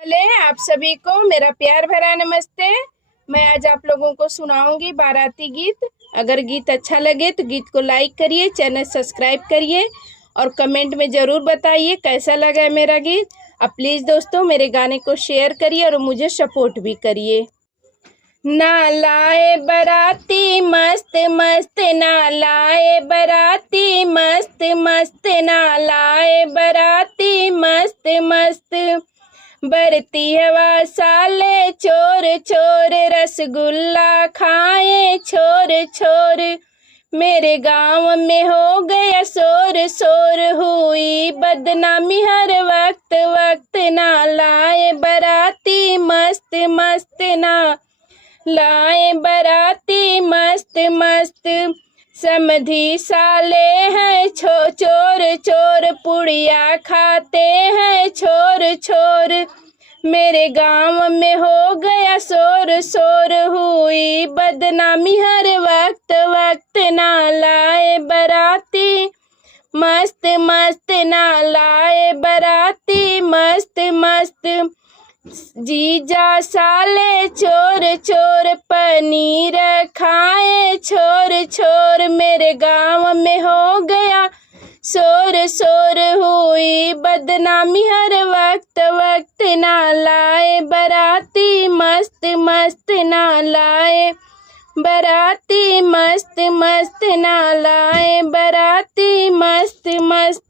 चले आप सभी को मेरा प्यार भरा नमस्ते। मैं आज आप लोगों को सुनाऊंगी बाराती गीत। अगर गीत अच्छा लगे तो गीत को लाइक करिए, चैनल सब्सक्राइब करिए और कमेंट में ज़रूर बताइए कैसा लगा है मेरा गीत। अब प्लीज़ दोस्तों मेरे गाने को शेयर करिए और मुझे सपोर्ट भी करिए। ना लाए बराती मस्त मस्त, ना लाए बराती मस्त मस्त, ना लाए बराती मस्त मस्त। बरती हवा साले चोर चोर, रसगुल्ला खाए छोर छोर। मेरे गांव में हो गया शोर शोर, हुई बदनामी हर वक्त वक्त। ना लाए बराती मस्त मस्त, ना लाए बराती मस्त मस्त। समधी साले हैं चोर चोर, पुड़िया खाते हैं छोर छोर। मेरे गांव में हो गया शोर शोर, हुई बदनामी हर वक्त वक्त। ना लाए बराती मस्त मस्त, ना लाए बराती मस्त मस्त। जीजा साले चोर चोर, पनीर खाए छोर छोर। मेरे गांव में हो गया शोर शोर, हुई बदनामी हर वक्त वक्त। ना लाए बराती मस्त मस्त, ना लाए बराती मस्त मस्त, ना लाए बराती मस्त मस्त।